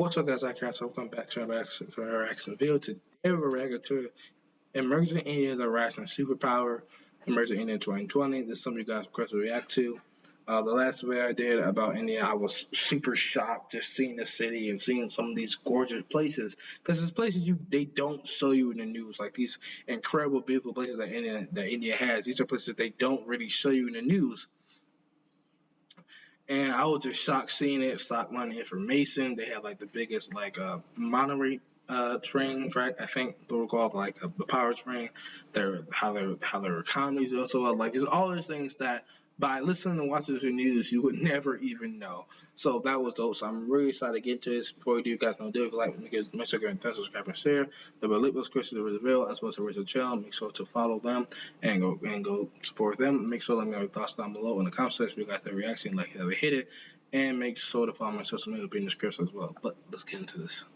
What's up, guys? Welcome back to our reaction video. Today we're reacting to Emerging India, the Rising Superpower, Emerging India 2020. This is something you guys requested to react to. The last video I did about India, I was super shocked just seeing the city and seeing some of these gorgeous places. Because it's places they don't show you in the news, like these incredible, beautiful places that India has. These are places they don't really show you in the news. And I was just shocked seeing it, shocked learning information. They have like the biggest monorail train track. I think they were called like the power train. How their economies also are like just all those things that by listening and watching the news you would never even know. So that was dope. So I'm really excited to get into this. Before we do, you guys know, do if you like, make sure you go subscribe and share. The Bollywood Christian the video as well as the original channel. Make sure to follow them and go support them. Make sure to let me know your thoughts down below in the comment section. If you guys have a reaction, like it, hit it, and make sure to follow my social media, will be in the description as well. But let's get into this.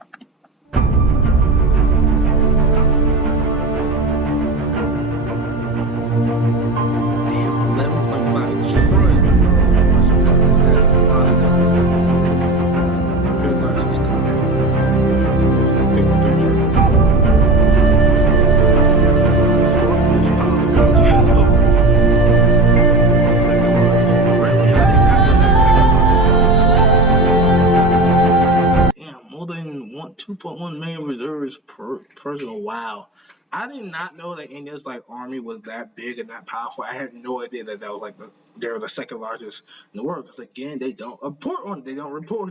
More than 2.1 million reserves per person. Wow. I did not know that India's army was that big and that powerful. I had no idea that was they were the second largest in the world. Because again, they don't report on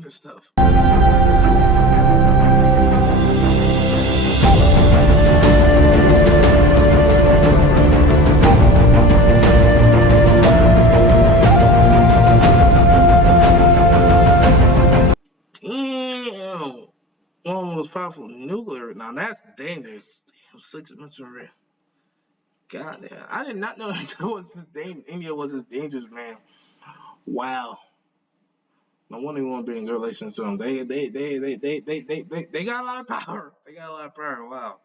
this stuff. One of the most powerful nuclear. Now that's dangerous. Damn, 6 months already. God damn. I did not know India was this dangerous, man. Wow. No wonder you want to be in good relations to them. They got a lot of power. They got a lot of power. Wow.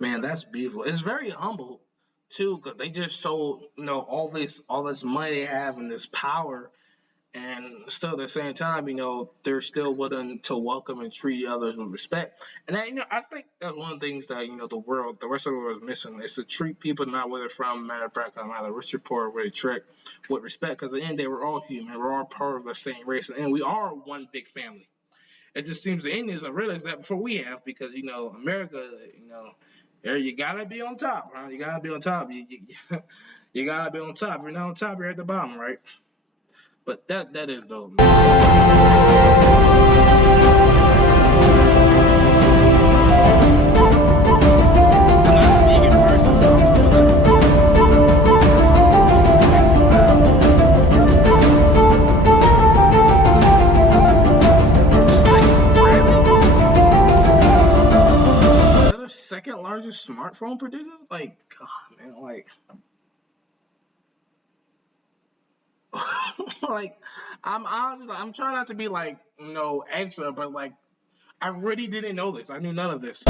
Man, that's beautiful. It's very humble too, because they just show all this money they have and this power, and still at the same time, they're still willing to welcome and treat others with respect. And I think that's one of the things that the rest of the world is missing, is to treat people not where they're from, matter of fact, either rich or poor, with respect. Because at the end, they were all human. We're all part of the same race, and we are one big family. It just seems the Indians have realized that before we have, because America, you gotta be on top, huh? You gotta be on top. You gotta be on top. If you're not on top, you're at the bottom, right? But that is dope, second largest smartphone producer? God, man, I'm trying not to be extra, but I really didn't know this. I knew none of this.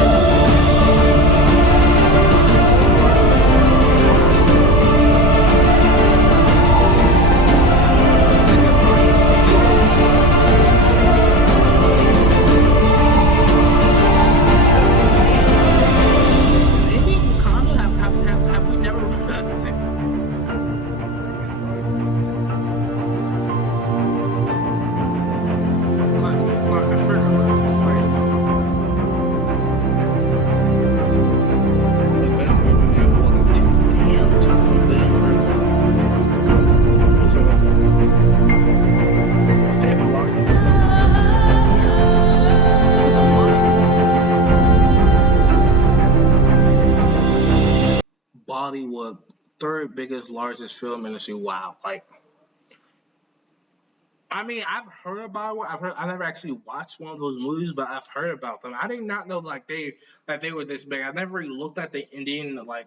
third biggest, largest film industry. Wow. Like, I mean, I've heard about it. I never actually watched one of those movies, but I've heard about them. I did not know like they were this big. I never really looked at the Indian like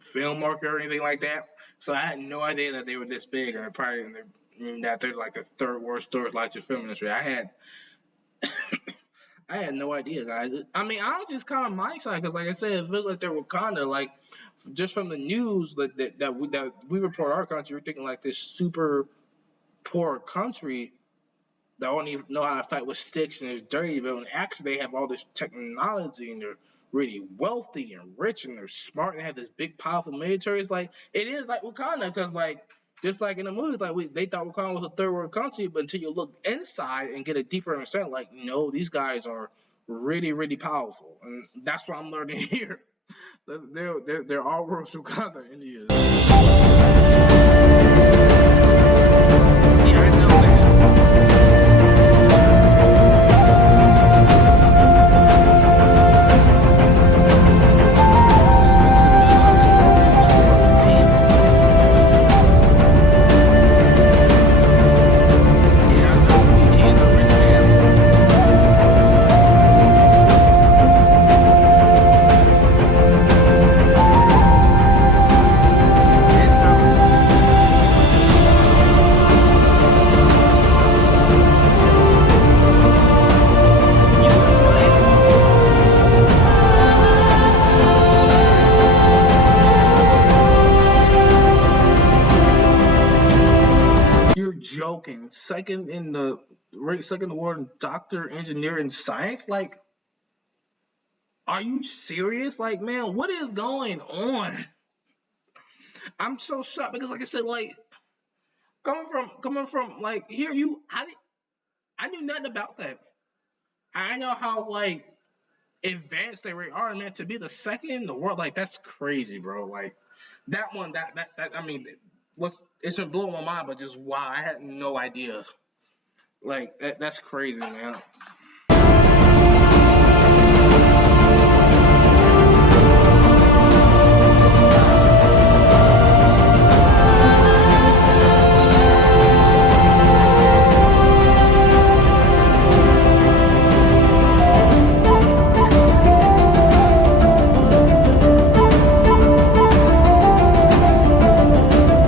film market or anything like that, so I had no idea that they were this big, and that they're like the third worst, third largest film industry. I had no idea, guys. I mean, I was just kind of my side because, like I said, it feels like they're Wakanda. Like, just from the news that we report our country, we're thinking like this super poor country that don't even know how to fight with sticks and is dirty, but when actually they have all this technology and they're really wealthy and rich and they're smart and they have this big powerful military. It's like it is like Wakanda because like just like in the movies, like they thought Wakanda was a third world country, but until you look inside and get a deeper understanding, like no, these guys are really really powerful, and that's what I'm learning here. They're all worlds Wakanda Indians. Yeah, I know that. Most expensive man in the world for deep. Yeah, I know. He's a rich man. His house is you wouldn't want to have one of those. Most expensive You're joking. Second in the world in doctor, engineer, and science? Like, are you serious? Like, man, what is going on? I'm so shocked because, like I said, like coming from like here, I knew nothing about that. I know how like advanced they really are, man. To be the second in the world, like that's crazy, bro. Like that one, that I mean, it's been blowing my mind, but just wow, I had no idea. Like that's crazy, man. That's crazy.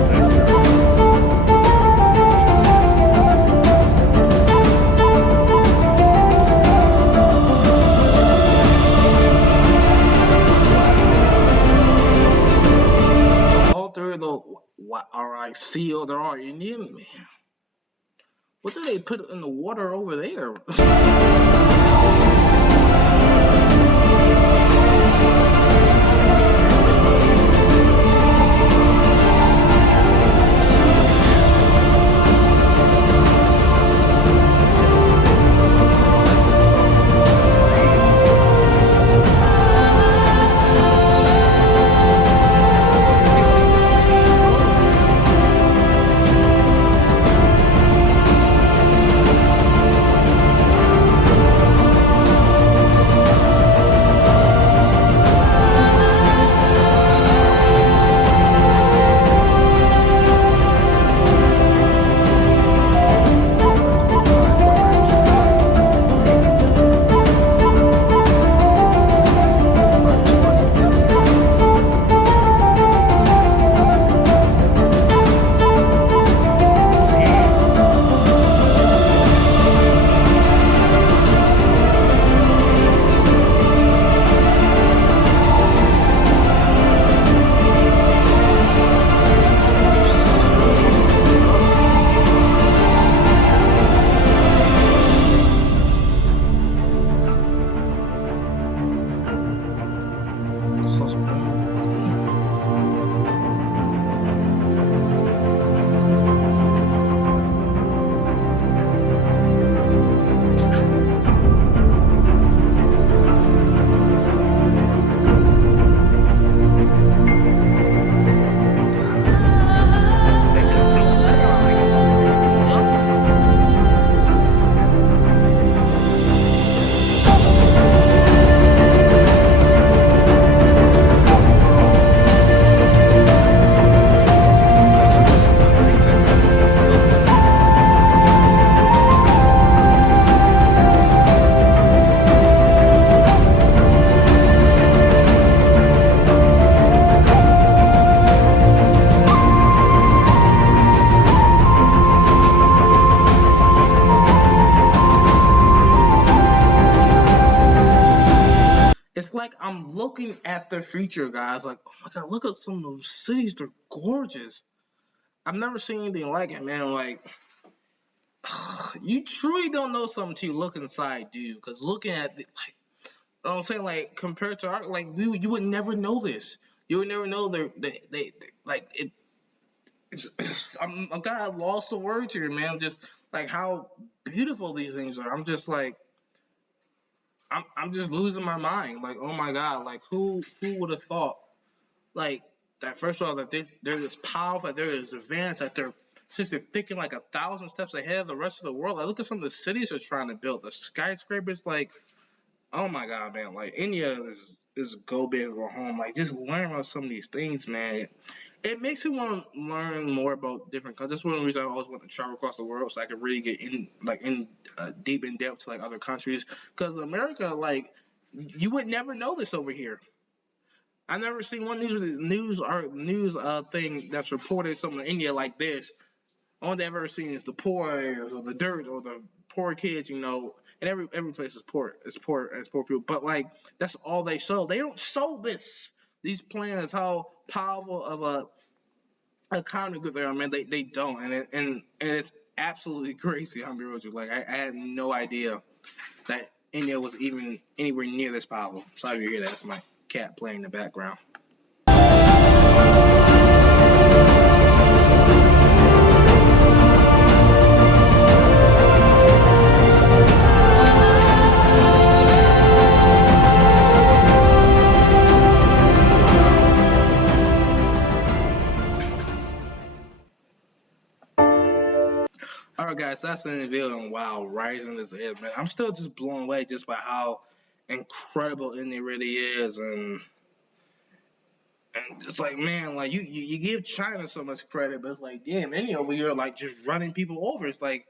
That's right. All three of the what are like sealed or are Indian, man. What do they put in the water over there? That sounds like nasty. That's just it's getting like the disease water, man. like I'm looking at the future, guys. Like, oh my god, look at some of those cities. They're gorgeous. I've never seen anything like it, man. Like, you truly don't know something till you look inside, dude. Because looking at the, like, you know what I'm saying, like compared to our, like you would never know this. You would never know they like it. I'm kind of lost for words here, man. Just like how beautiful these things are. I'm just like I'm just losing my mind. Like, oh my god, like who would have thought like that? First of all, that they're this powerful, that they're this advanced, that they're since they're thinking like 1,000 steps ahead of the rest of the world. Like, look at some of the cities they're trying to build, the skyscrapers. Like, oh my god, man! Like, India is go big or go home. Like, just learn about some of these things, man. It makes me want to learn more about different countries. That's one of the reasons I always want to travel across the world, so I can really get in, like, in deep in depth to like other countries. Because America, like, you would never know this over here. I never seen one news thing that's reported something in India like this. All they've ever seen is the poor areas or the dirt or the poor kids, and every place is poor, poor people. But like that's all they show. They don't show these plans, how powerful of a economy good they are, man. They don't, and it's absolutely crazy. I'm be real with you. Like I had no idea that India was even anywhere near this powerful. Sorry if you hear that. That's my cat playing in the background. All right, guys, that's the video on Wow Rising is it, man. I'm still just blown away just by how incredible India really is, and it's like, man, like you give China so much credit, but it's like, damn, India over here like just running people over. It's like,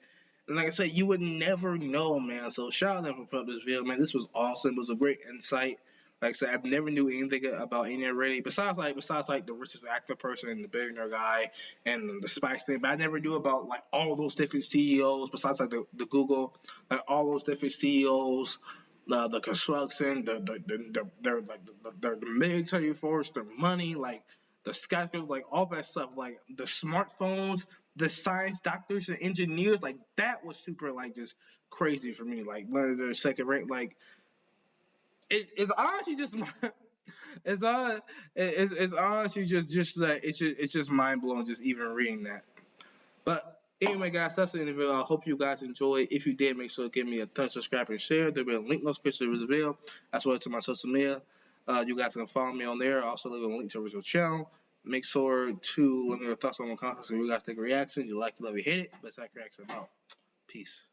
and like I said, you would never know, man. So shout out to them for putting up this video, man. This was awesome. It was a great insight. Like I said, I've never knew anything about India really, besides like the richest actor person, the billionaire guy, and the spice thing. But I never knew about like all those different CEOs, besides like the Google, like all those different CEOs, the construction, the military force, their money, like the skyscrapers, like all that stuff, like the smartphones, the science doctors, the engineers, like that was super like just crazy for me. Like one of their second rate, like it's honestly just it's it's honestly just that it's just mind blowing just even reading that. But anyway, guys, that's the end of the video. I hope you guys enjoyed. If you did, make sure to give me a thumbs, subscribe, and share. There'll be a link in the description of this video, as well as to my social media. You guys can follow me on there. Also, leave a link to the original channel. Make sure to let me know your thoughts on my comments and you guys think a reaction. You like, you love, you hate it. Let's have reaction out. Peace.